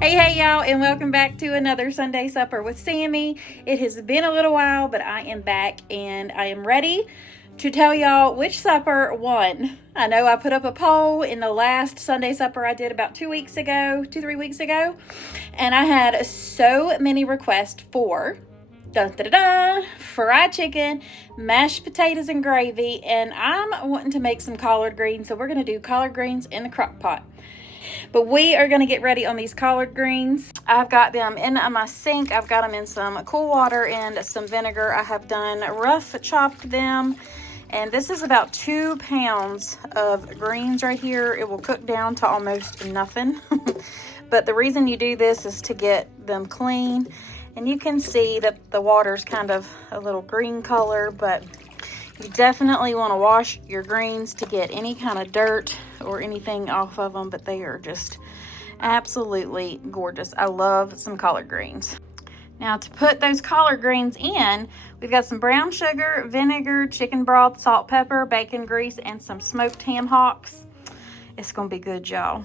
Hey y'all, and welcome back to another Sunday supper with Sammy. It has been a little while, but I am back and I am ready to tell y'all which supper won. I know I put up a poll in the last Sunday supper I did about 3 weeks ago, and I had so many requests for fried chicken, mashed potatoes and gravy, and I'm wanting to make some collard greens, so we're going to do collard greens in the crock pot. But we are going to get ready on these collard greens. I've got them in my sink. I've got them in some cool water and some vinegar. I have done rough chopped them. And this is about 2 pounds of greens right here. It will cook down to almost nothing. But the reason you do this is to get them clean. And you can see that the water's kind of a little green color, but you definitely want to wash your greens to get any kind of dirt or anything off of them, but they are just absolutely gorgeous. I love some collard greens. Now to put those collard greens in, we've got some brown sugar, vinegar, chicken broth, salt, pepper, bacon grease, and some smoked ham hocks. It's going to be good, y'all.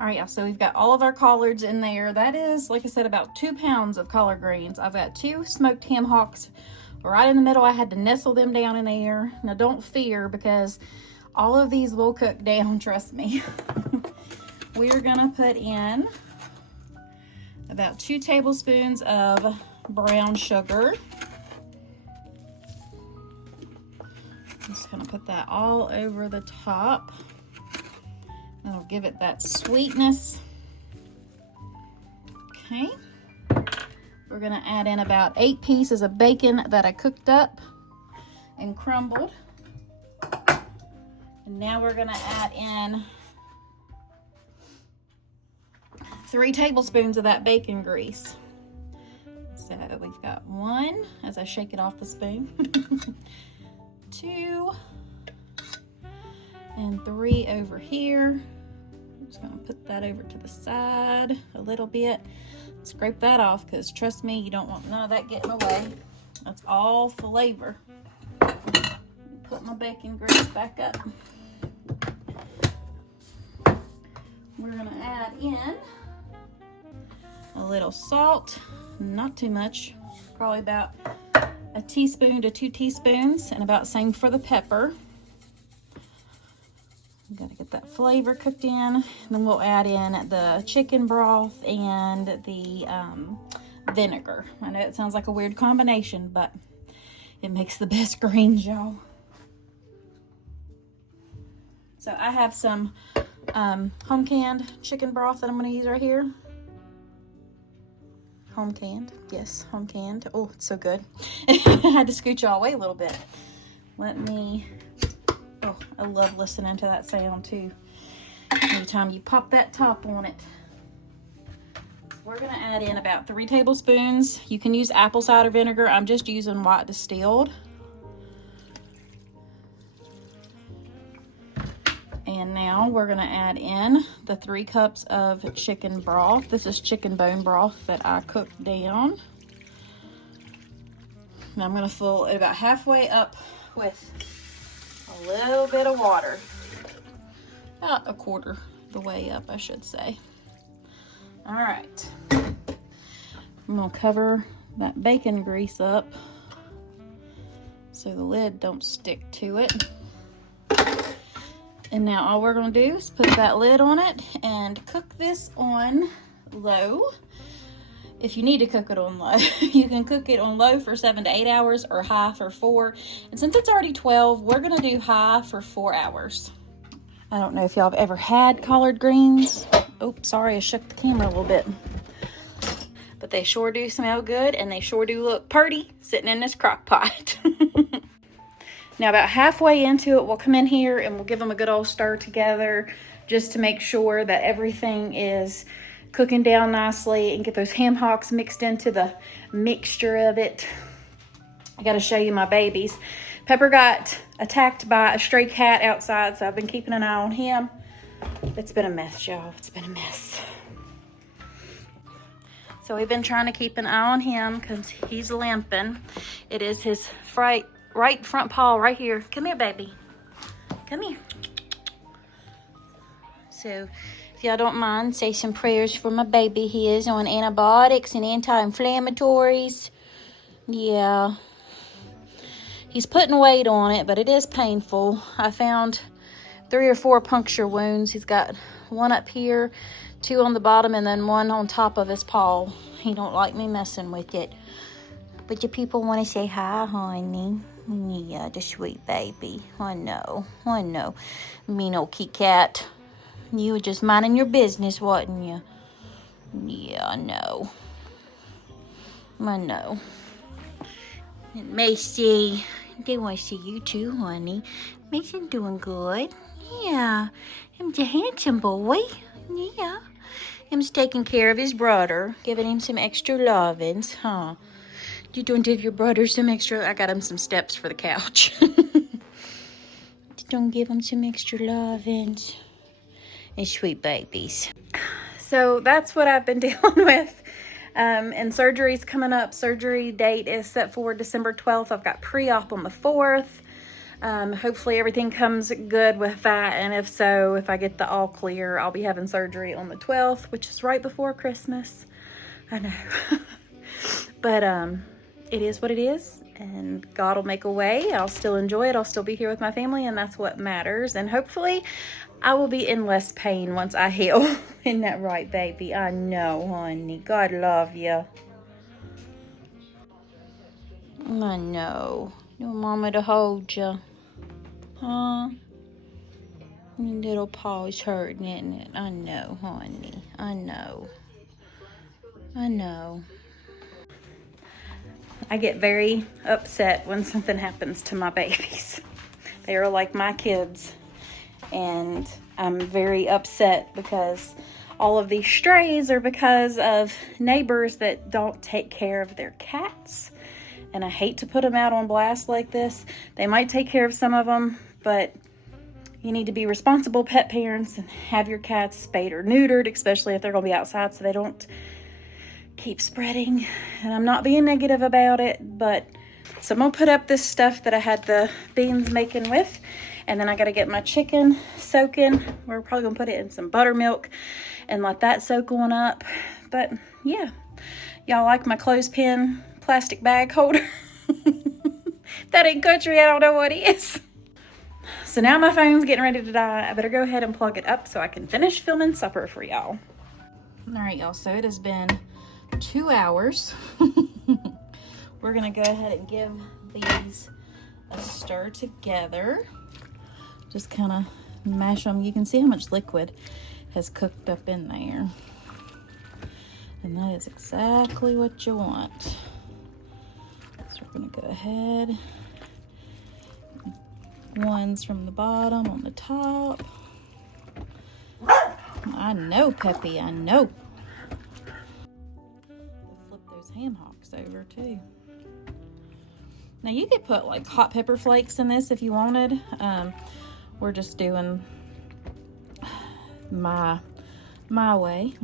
All right, y'all, so we've got all of our collards in there. That is, like I said, about 2 pounds of collard greens. I've got 2 smoked ham hocks right in the middle. I had to nestle them down in there. Now don't fear, because all of these will cook down, trust me. We're gonna put in about 2 tablespoons of brown sugar. Just gonna put that all over the top. That'll give it that sweetness. Okay. We're gonna add in about 8 pieces of bacon that I cooked up and crumbled. And now we're gonna add in 3 tablespoons of that bacon grease. So we've got 1, as I shake it off the spoon, 2, and 3 over here. I'm just gonna put that over to the side a little bit. Scrape that off, because trust me, you don't want none of that getting away. That's all flavor. Put my bacon grease back up. We're gonna add in a little salt, not too much, probably about 1 teaspoon to 2 teaspoons, and about same for the pepper. Got to get that flavor cooked in. And then we'll add in the chicken broth and the vinegar. I know it sounds like a weird combination, but it makes the best greens, y'all. So I have some home canned chicken broth that I'm going to use right here. Home canned, yes, home canned. Oh, it's so good. I had to scoot y'all away a little bit. Oh, I love listening to that sound too. Anytime you pop that top on it. We're gonna add in about 3 tablespoons. You can use apple cider vinegar. I'm just using white distilled. And now we're gonna add in the 3 cups of chicken broth. This is chicken bone broth that I cooked down. Now I'm gonna fill it about halfway up with a little bit of water. About 1/4 the way up, I should say. All right. I'm gonna cover that bacon grease up so the lid don't stick to it. And now all we're gonna do is put that lid on it and cook this on low. If you need to cook it on low, you can cook it on low for 7 to 8 hours or high for 4. And since it's already 12, we're gonna do high for 4 hours. I don't know if y'all have ever had collard greens. Oh, sorry, I shook the camera a little bit. But they sure do smell good, and they sure do look pretty sitting in this crock pot. Now about halfway into it, we'll come in here and we'll give them a good old stir together just to make sure that everything is cooking down nicely and get those ham hocks mixed into the mixture of it. I got to show you my babies. Pepper got attacked by a stray cat outside, so I've been keeping an eye on him. It's been a mess, y'all. It's been a mess. So we've been trying to keep an eye on him because he's limping. It is his right front paw right here. Come here, baby. Come here. So, if y'all don't mind, say some prayers for my baby. He is on antibiotics and anti-inflammatories. Yeah. He's putting weight on it, but it is painful. I found 3 or 4 puncture wounds. He's got one up here, 2 on the bottom, and then 1 on top of his paw. He don't like me messing with it. But your people want to say hi, honey. Yeah, the sweet baby. I know. I know. Mean old kitty cat. You were just minding your business, wasn't you? Yeah, I know. I know. And Macy, they want to see you too, honey. Mason doing good. Yeah. Him's a handsome boy. Yeah. Him's taking care of his brother, giving him some extra lovins, huh? You don't give your brother some extra... I got him some steps for the couch. Don't give him some extra lovins. And sweet babies. So that's what I've been dealing with. And surgery's coming up. Surgery date is set for December 12th. I've got pre-op on the 4th. Hopefully everything comes good with that. And if so, if I get the all clear, I'll be having surgery on the 12th, which is right before Christmas. I know. But it is what it is. And God will make a way. I'll still enjoy it. I'll still be here with my family. And that's what matters. And hopefully I will be in less pain once I heal. Isn't that right, baby? I know, honey. God love you. I know. You want mama to hold you. Huh? Your little paw's hurting, isn't it? I know, honey. I know. I know. I get very upset when something happens to my babies. They are like my kids. And I'm very upset because all of these strays are because of neighbors that don't take care of their cats. And I hate to put them out on blast like this. They might take care of some of them, but you need to be responsible pet parents and have your cats spayed or neutered, especially if they're going to be outside, so they don't keep spreading. And I'm not being negative about it, but so I'm going to put up this stuff that I had the beans making with. And then I got to get my chicken soaking. We're probably going to put it in some buttermilk and let that soak on up. But yeah, y'all like my clothespin plastic bag holder? That ain't country, I don't know what is. So now my phone's getting ready to die. I better go ahead and plug it up so I can finish filming supper for y'all. All right, y'all, so it has been 2 hours. We're gonna go ahead and give these a stir together. Just kind of mash them. You can see how much liquid has cooked up in there. And that is exactly what you want. So we're gonna go ahead. Ones from the bottom on the top. I know, Peppy, I know. We'll flip those ham hocks over too. Now you could put like hot pepper flakes in this if you wanted. We're just doing my way.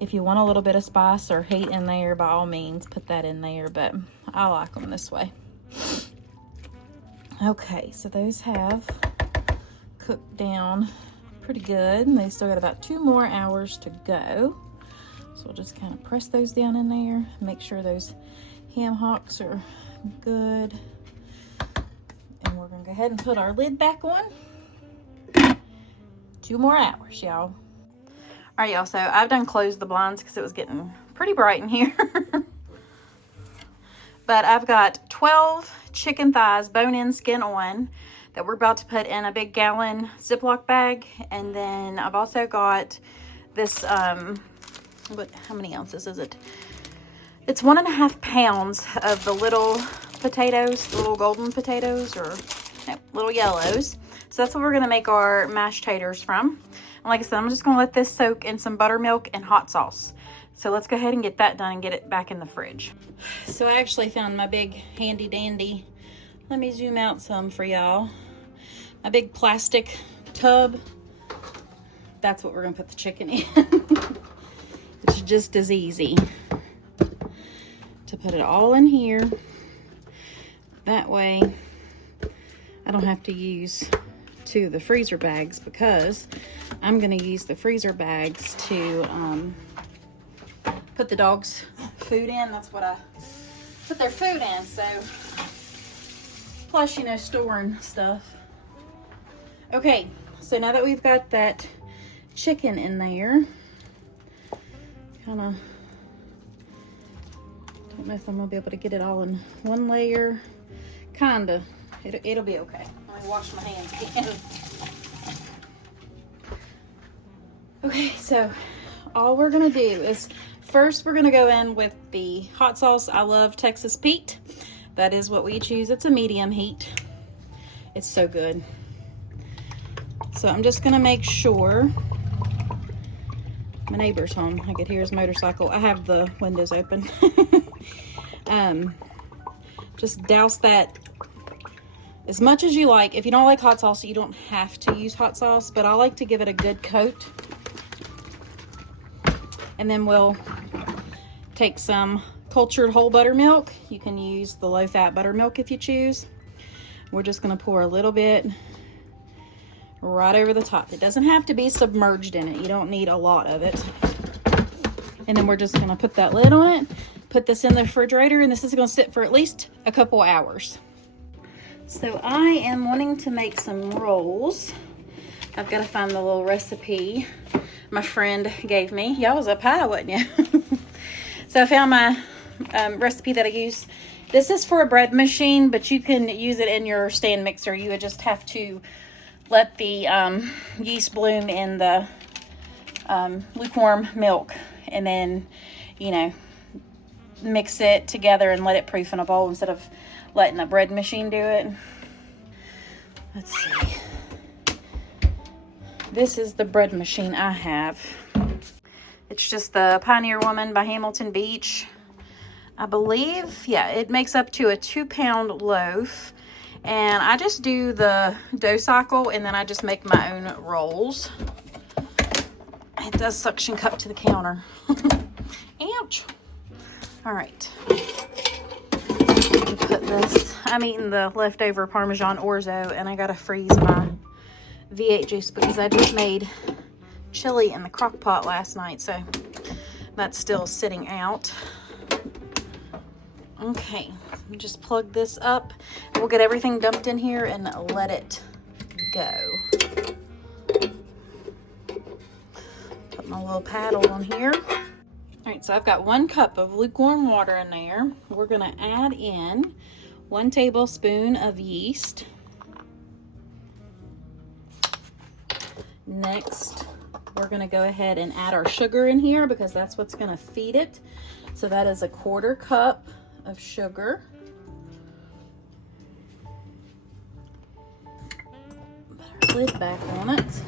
If you want a little bit of spice or heat in there, by all means put that in there, but I like them this way. Okay, so those have cooked down pretty good, and they still got about 2 more hours to go. So we'll just kind of press those down in there, make sure those ham hocks are good. And we're gonna go ahead and put our lid back on. 2 more hours, y'all. All right, y'all, so I've done closed the blinds because it was getting pretty bright in here. But I've got 12 chicken thighs, bone-in, skin on, that we're about to put in a big gallon Ziploc bag. And then I've also got this, how many ounces is it? It's 1.5 pounds of the little potatoes, the little golden potatoes, or no, little yellows. So that's what we're gonna make our mashed taters from. And like I said, I'm just gonna let this soak in some buttermilk and hot sauce. So let's go ahead and get that done and get it back in the fridge. So I actually found my big handy dandy, let me zoom out some for y'all. My big plastic tub. That's what we're gonna put the chicken in. It's just as easy to put it all in here. That way I don't have to use two of the freezer bags, because I'm going to use the freezer bags to put the dogs' food in. That's what I put their food in. So, plus, you know, storing stuff. Okay, so now that we've got that chicken in there, kind of, don't know if I'm gonna be able to get it all in one layer. Kinda. It'll be okay. Let me wash my hands again. Okay, so all we're gonna do is, first we're gonna go in with the hot sauce. I love Texas Pete. That is what we choose. It's a medium heat. It's so good. So I'm just gonna make sure my neighbor's home. I could hear his motorcycle. I have the windows open. Just douse that as much as you like. If you don't like hot sauce, you don't have to use hot sauce, but I like to give it a good coat. And then we'll take some cultured whole buttermilk. You can use the low-fat buttermilk if you choose. We're just gonna pour a little bit right over the top. It doesn't have to be submerged in it. You don't need a lot of it. And then we're just gonna put that lid on it, put this in the refrigerator, and this is gonna sit for at least a couple hours. So I am wanting to make some rolls. I've got to find the little recipe my friend gave me. Y'all was up high, wasn't you? So I found my recipe that I use. This is for a bread machine, but you can use it in your stand mixer. You would just have to let the yeast bloom in the lukewarm milk, and then, you know, mix it together and let it proof in a bowl instead of letting a bread machine do it. Let's see. This is the bread machine I have. It's just the Pioneer Woman by Hamilton Beach. I believe, yeah, it makes up to a 2-pound loaf. And I just do the dough cycle, and then I just make my own rolls. It does suction cup to the counter. Ouch. All right. Put this. I'm eating the leftover Parmesan orzo, and I gotta freeze my V8 juice because I just made chili in the crock pot last night, so that's still sitting out. Okay, just plug this up. We'll get everything dumped in here and let it go. Put my little paddle on here. All right, so I've got 1 cup of lukewarm water in there. We're gonna add in 1 tablespoon of yeast. Next, we're gonna go ahead and add our sugar in here because that's what's gonna feed it. So that is a 1/4 cup of sugar. Put our lid back on it.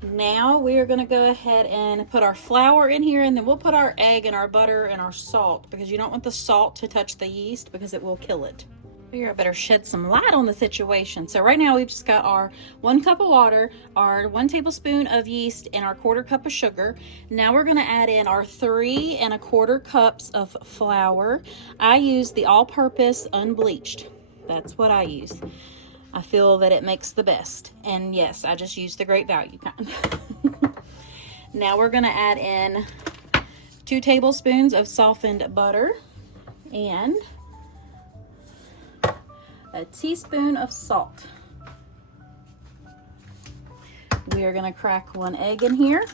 Now we are going to go ahead and put our flour in here, and then we'll put our egg and our butter and our salt, because you don't want the salt to touch the yeast because it will kill it. Here, I better shed some light on the situation. So right now we've just got our 1 cup of water, our 1 tablespoon of yeast, and our 1/4 cup of sugar. Now we're going to add in our 3 1/4 cups of flour. I use the all-purpose unbleached. That's what I use. I feel that it makes the best. And yes, I just use the Great Value kind. Now we're going to add in 2 tablespoons of softened butter and a teaspoon of salt. We are going to crack 1 egg in here.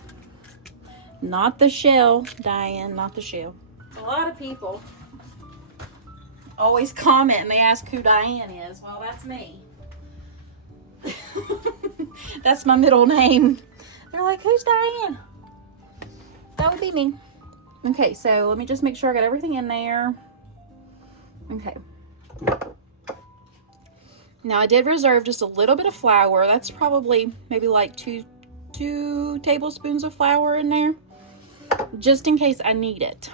Not the shell, Diane, not the shell. A lot of people always comment and they ask who Diane is. Well, that's me. That's my middle name. They're like, who's Diane? That would be me. Okay, so let me just make sure I got everything in there. Okay. Now I did reserve just a little bit of flour. That's probably maybe like two tablespoons of flour in there, just in case I need it.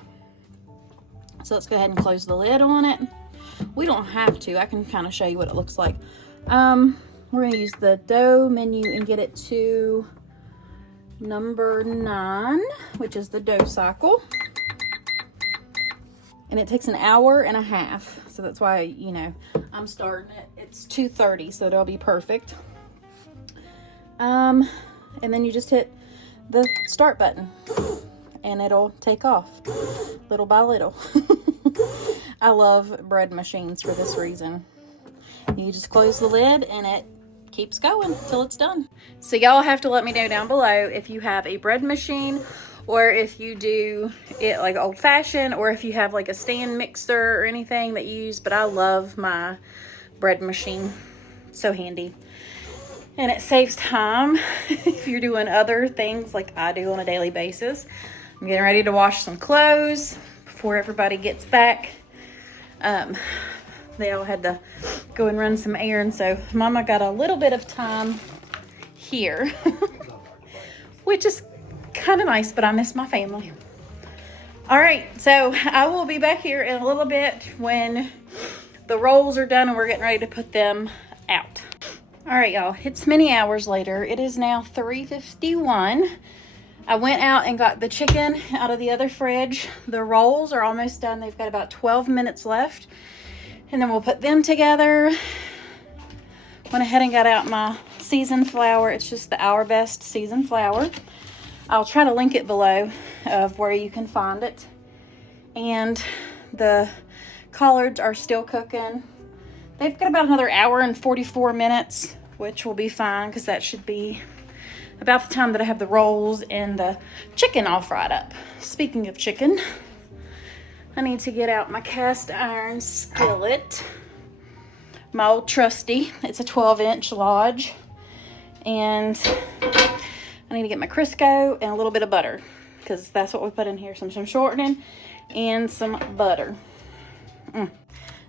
So let's go ahead and close the lid on it. We don't have to. I can kind of show you what it looks like. We're going to use the dough menu and get it to number 9, which is the dough cycle. And it takes an hour and a half. So that's why, you know, I'm starting it. It's 2:30, so it'll be perfect. And then you just hit the start button and it'll take off little by little. I love bread machines for this reason. You just close the lid and it keeps going till it's done. So y'all have to let me know down below if you have a bread machine, or if you do it like old-fashioned, or if you have like a stand mixer or anything that you use. But I love my bread machine. So handy. And it saves time if you're doing other things like I do on a daily basis. I'm getting ready to wash some clothes before everybody gets back. They all had to go and run some errands, so Mama got a little bit of time here, which is kind of nice, but I miss my family. All right, so I will be back here in a little bit when the rolls are done and we're getting ready to put them out. All right, y'all, it's many hours later. It is now 3:51. I went out and got the chicken out of the other fridge. The rolls are almost done. They've got about 12 minutes left, and then we'll put them together. Went ahead and got out my seasoned flour. It's just the Our Best seasoned flour. I'll try to link it below of where you can find it. And the collards are still cooking. They've got about another hour and 44 minutes, which will be fine because that should be about the time that I have the rolls and the chicken all fried up. Speaking of chicken, I need to get out my cast iron skillet. My old trusty. It's a 12-inch Lodge. And I need to get my Crisco and a little bit of butter, because that's what we put in here. Some shortening and some butter.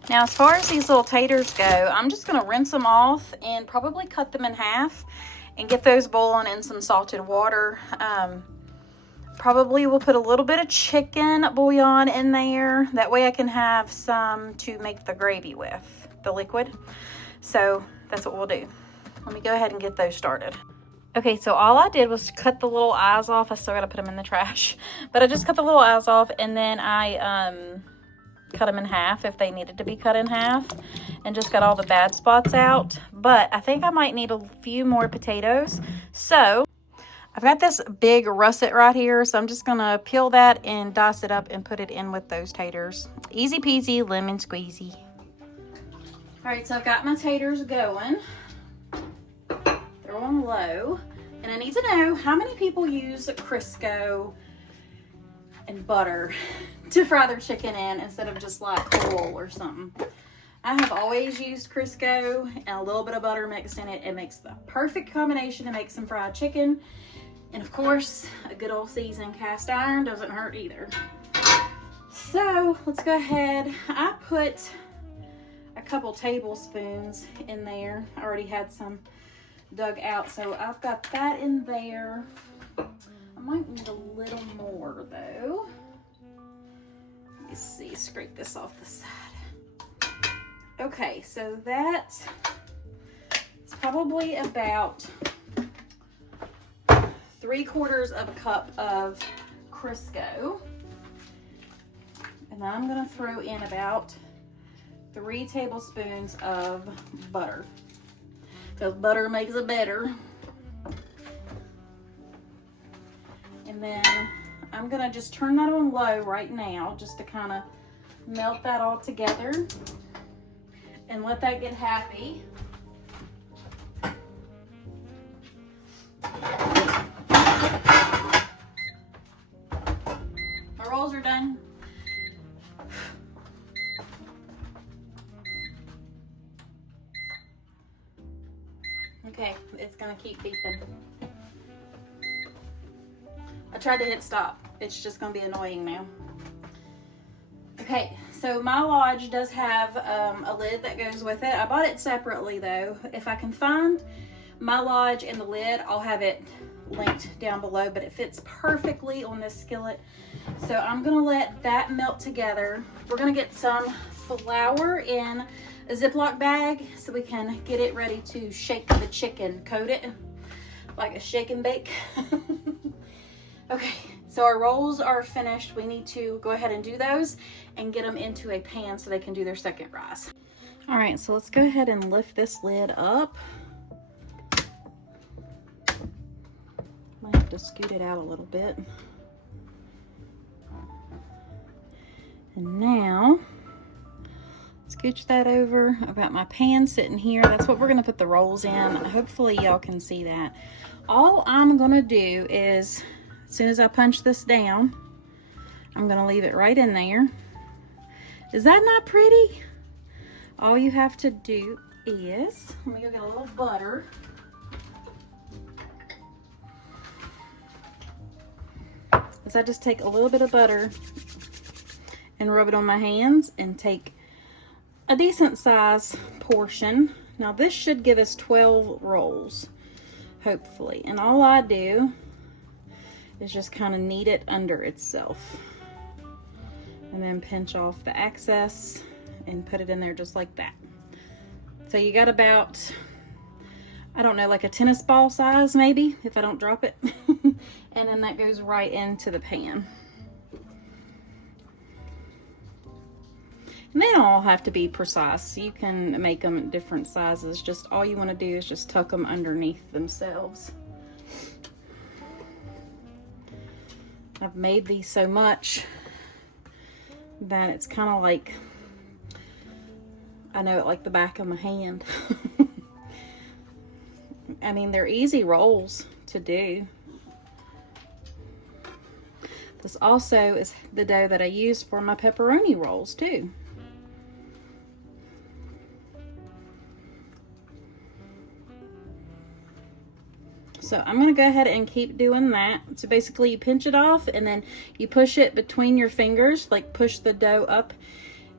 Now, as far as these little taters go, I'm just going to rinse them off and probably cut them in half and get those boiling in some salted water. Probably we'll put a little bit of chicken bouillon in there. That way I can have some to make the gravy with, the liquid. So that's what we'll do. Let me go ahead and get those started. Okay, so all I did was cut the little eyes off. I still got to put them in the trash. But I just cut the little eyes off, and then I cut them in half if they needed to be cut in half, and just got all the bad spots out. But I think I might need a few more potatoes. So I've got this big russet right here, so I'm just gonna peel that and dice it up and put it in with those taters. Easy peasy, lemon squeezy. All right, so I've got my taters going. They're on low, and I need to know how many people use Crisco and butter to fry their chicken in instead of just like oil or something. I have always used Crisco and a little bit of butter mixed in it. It makes the perfect combination to make some fried chicken. And of course, a good old seasoned cast iron doesn't hurt either. So let's go ahead. I put a couple tablespoons in there. I already had some dug out, so I've got that in there. I might need a little more though. Let me see, scrape this off the side. Okay, so that's probably about 3/4 of a cup of Crisco. And then I'm gonna throw in about 3 tablespoons of butter, because butter makes it better. And then I'm gonna just turn that on low right now, just to kind of melt that all together and let that get happy. My rolls are done. Okay, it's gonna keep beeping. I tried to hit stop. It's just gonna be annoying now. Okay, so my Lodge does have a lid that goes with it. I bought it separately though. If I can find my Lodge and the lid, I'll have it linked down below, but it fits perfectly on this skillet. So I'm gonna let that melt together. We're gonna get some flour in a Ziploc bag so we can get it ready to shake the chicken, coat it like a shake and bake. Okay, so our rolls are finished. We need to go ahead and do those and get them into a pan so they can do their second rise. All right, so let's go ahead and lift this lid up. Might have to scoot it out a little bit. And now, scooch that over. I've got my pan sitting here. That's what we're gonna put the rolls in. Hopefully y'all can see that. All I'm gonna do is, as soon as I punch this down, I'm gonna leave it right in there. Is that not pretty? All you have to do is, let me go get a little butter. Is I just take a little bit of butter and rub it on my hands and take a decent size portion. Now this should give us 12 rolls, hopefully. And all I do is just kind of knead it under itself. And then pinch off the excess and put it in there just like that. So you got about, I don't know, like a tennis ball size maybe, if I don't drop it. And then that goes right into the pan. And they don't all have to be precise. You can make them different sizes. Just all you want to do is just tuck them underneath themselves. I've made these so much that it's kind of like, I know it like the back of my hand. I mean, they're easy rolls to do. This also is the dough that I use for my pepperoni rolls too. So I'm gonna go ahead and keep doing that. So basically you pinch it off and then you push it between your fingers, like push the dough up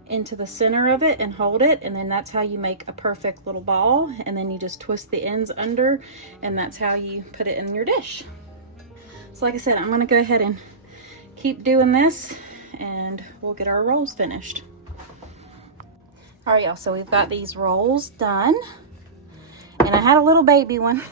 into the center of it and hold it, and then that's how you make a perfect little ball. And then you just twist the ends under, and that's how you put it in your dish. So like I said, I'm gonna go ahead and keep doing this and we'll get our rolls finished. All right, y'all, so we've got these rolls done, and I had a little baby one.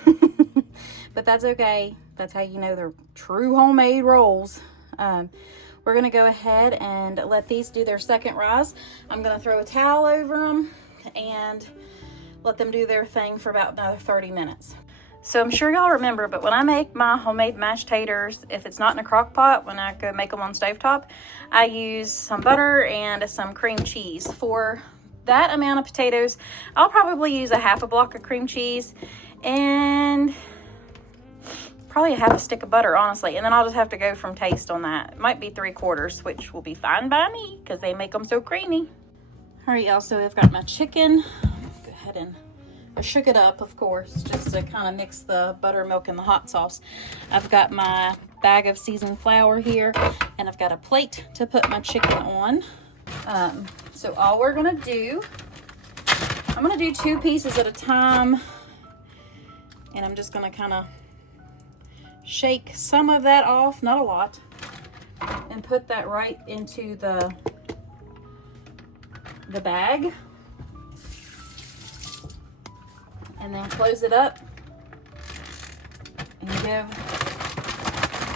But that's okay. That's how you know they're true homemade rolls. We're gonna go ahead and let these do their second rise. I'm gonna throw a towel over them and let them do their thing for about another 30 minutes. So I'm sure y'all remember, but when I make my homemade mashed taters, if it's not in a crock pot, when I go make them on stovetop, I use some butter and some cream cheese. For that amount of potatoes, I'll probably use a half a block of cream cheese and probably a half a stick of butter, honestly, and then I'll just have to go from taste on that. It might be 3/4, which will be fine by me because they make them so creamy. All right, y'all, so I've got my chicken. Go ahead and I shook it up, of course, just to kind of mix the buttermilk and the hot sauce. I've got my bag of seasoned flour here, and I've got a plate to put my chicken on. So all we're gonna do, I'm gonna do 2 pieces at a time, and I'm just gonna kind of shake some of that off, not a lot, and put that right into the bag, and then close it up and give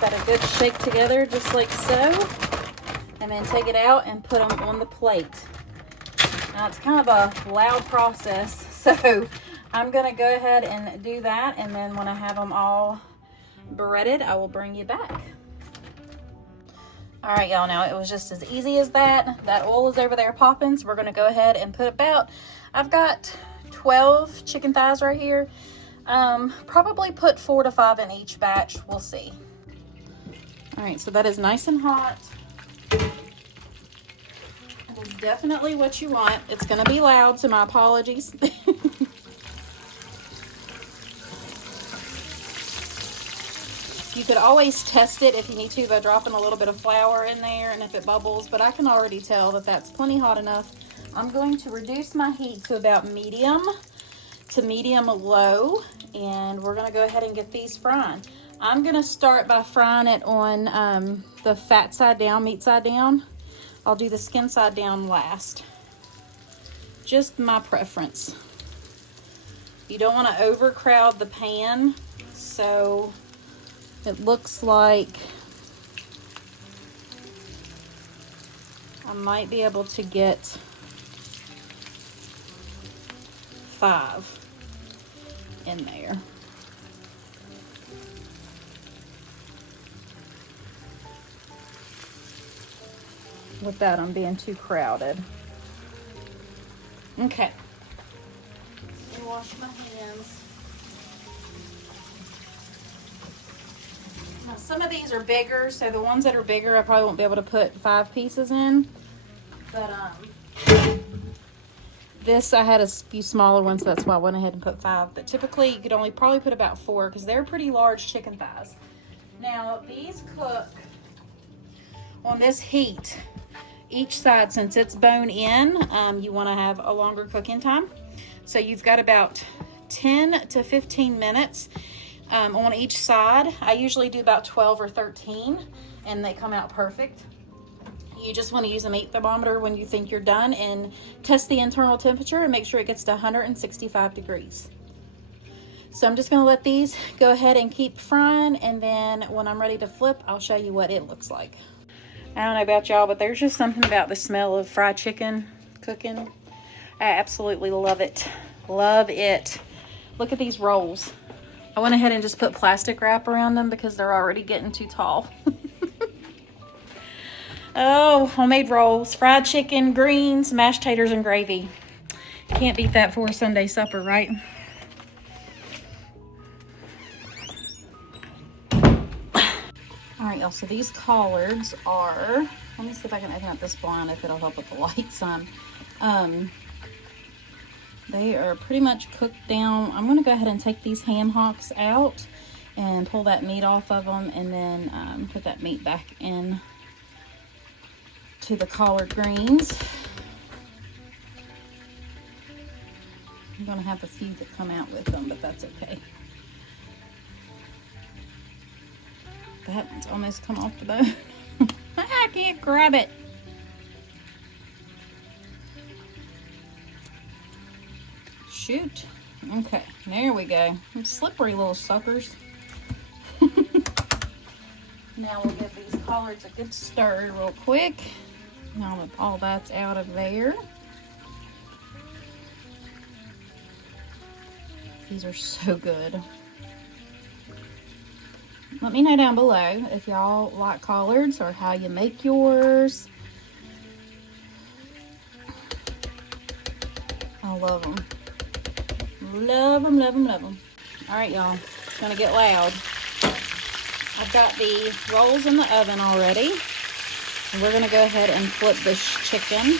that a good shake together, just like so, and then take it out and put them on the plate. Now it's kind of a loud process, so I'm gonna go ahead and do that, and then when I have them all breaded, I will bring you back. All right, y'all, now it was just as easy as that. That oil is over there popping, so we're gonna go ahead and put about, I've got 12 chicken thighs right here. Probably put 4 to 5 in each batch, we'll see. All right, so that is nice and hot. It is definitely what you want. It's gonna be loud, so my apologies. You could always test it if you need to by dropping a little bit of flour in there and if it bubbles, but I can already tell that that's plenty hot enough. I'm going to reduce my heat to about medium to medium low, and we're gonna go ahead and get these frying. I'm gonna start by frying it on the fat side down, meat side down. I'll do the skin side down last. Just my preference. You don't wanna overcrowd the pan, so it looks like might be able to get 5 in there. Without them being too crowded. Okay. Let me wash my hands. Now, some of these are bigger, so the ones that are bigger I probably won't be able to put 5 pieces in. But this, I had a few smaller ones, so that's why I went ahead and put 5. But typically you could only probably put about 4 because they're pretty large chicken thighs. Now these cook on this heat. Each side, since it's bone in, you want to have a longer cooking time. So you've got about 10 to 15 minutes on each side. I usually do about 12 or 13 and they come out perfect. You just want to use a meat thermometer when you think you're done and test the internal temperature and make sure it gets to 165 degrees. So I'm just going to let these go ahead and keep frying, and then when I'm ready to flip, I'll show you what it looks like. I don't know about y'all, but there's just something about the smell of fried chicken cooking. I absolutely love it. Love it. Look at these rolls. I went ahead and just put plastic wrap around them because they're already getting too tall. Oh, homemade rolls, fried chicken, greens, mashed taters, and gravy. Can't beat that for a Sunday supper, right? All right, y'all, so these collards are, let me see if I can open up this blind if it'll help with the light some. They are pretty much cooked down. I'm gonna go ahead and take these ham hocks out and pull that meat off of them, and then put that meat back in to the collard greens. I'm gonna have a few that come out with them, but that's okay. That's almost come off the bone. I can't grab it. Shoot. Okay, there we go. Some slippery little suckers. Now we'll give these collards a good stir real quick. Now that all that's out of there. These are so good. Let me know down below if y'all like collards or how you make yours. I love them. Love them, love them, love them. All right, y'all. It's going to get loud. I've got the rolls in the oven already. And we're going to go ahead and flip this chicken.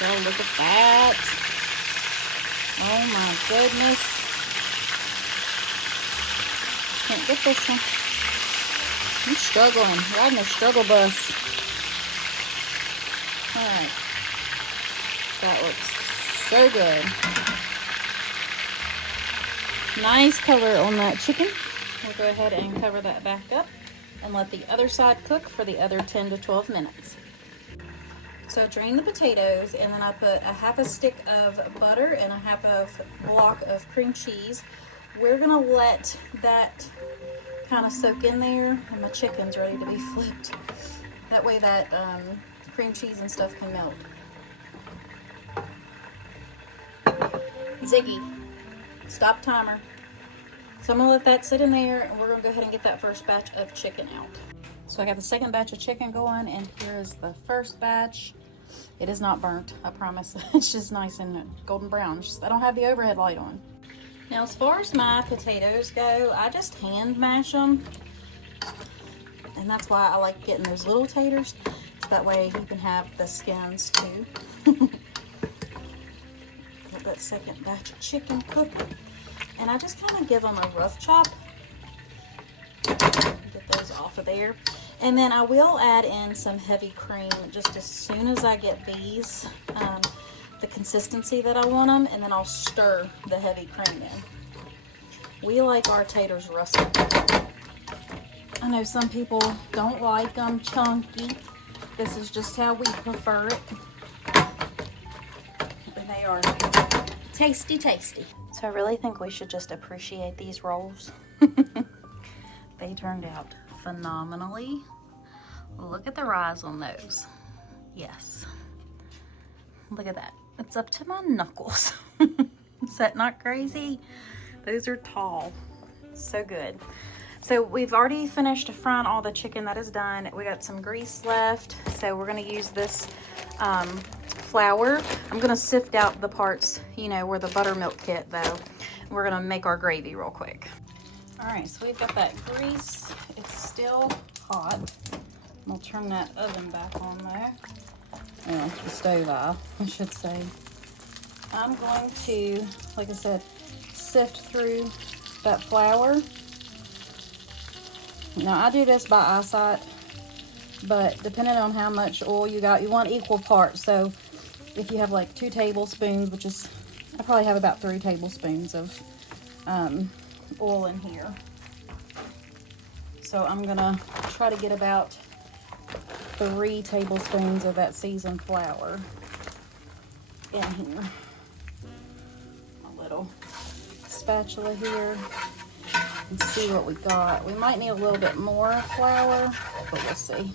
Y'all, look at that. Oh my goodness. Can't get this one. I'm struggling. Riding a struggle bus. Alright. That looks so good. Nice color on that chicken. We'll go ahead and cover that back up and let the other side cook for the other 10 to 12 minutes. So drain the potatoes, and then I put a half a stick of butter and a half of block of cream cheese. We're gonna let that kind of soak in there, and my chicken's ready to be flipped. That way that cream cheese and stuff can melt. Ziggy, stop timer. So I'm gonna let that sit in there, and we're gonna go ahead and get that first batch of chicken out. So I got the second batch of chicken going, and here is the first batch. It is not burnt, I promise. It's just nice and golden brown. I don't have the overhead light on. Now, as far as my potatoes go, I just hand mash them. And that's why I like getting those little taters. So that way you can have the skins too. Got that second batch of chicken cooking. And I just kind of give them a rough chop. Get those off of there. And then I will add in some heavy cream just as soon as I get these the consistency that I want them, and then I'll stir the heavy cream in. We like our taters russet. I know some people don't like them chunky. This is just how we prefer it. And they are tasty, tasty. So I really think we should just appreciate these rolls. They turned out phenomenally. Look at the rise on those. Yes. Look at that. It's up to my knuckles. Is that not crazy? Those are tall. So good. So we've already finished frying all the chicken. That is done. We got some grease left. So we're going to use this flour. I'm going to sift out the parts, you know, where the buttermilk hit though. We're going to make our gravy real quick. All right, so we've got that grease. It's still hot. We'll turn that oven back on there. The stove off, I should say. I'm going to, like I said, sift through that flour. Now I do this by eyesight, but depending on how much oil you got, you want equal parts. So if you have like 2 tablespoons, which is, I probably have about 3 tablespoons of oil in here. So I'm gonna try to get about 3 tablespoons of that seasoned flour in here. A little spatula here and see what we got. We might need a little bit more flour, but we'll see.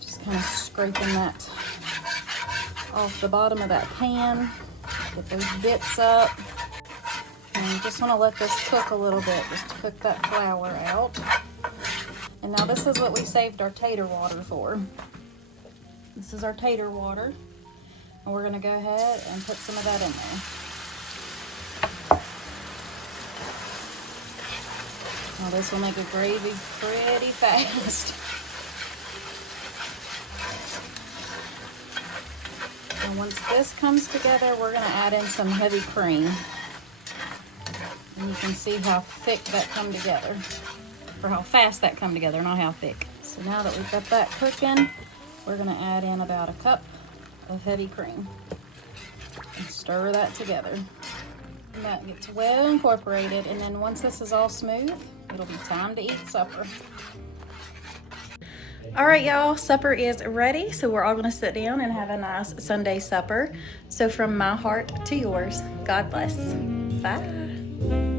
Just kind of scraping that off the bottom of that pan. Get those bits up. And you just want to let this cook a little bit, just to cook that flour out. And now this is what we saved our tater water for. This is our tater water. And we're going to go ahead and put some of that in there. Now this will make a gravy pretty fast. And once this comes together, we're going to add in some heavy cream. And you can see how thick that come together. Or how fast that come together, not how thick. So now that we've got that cooking, we're going to add in about 1 cup of heavy cream. And stir that together. And that gets well incorporated, and then once this is all smooth, it'll be time to eat supper. All right, y'all, supper is ready. So we're all gonna sit down and have a nice Sunday supper. So from my heart to yours, God bless. Bye.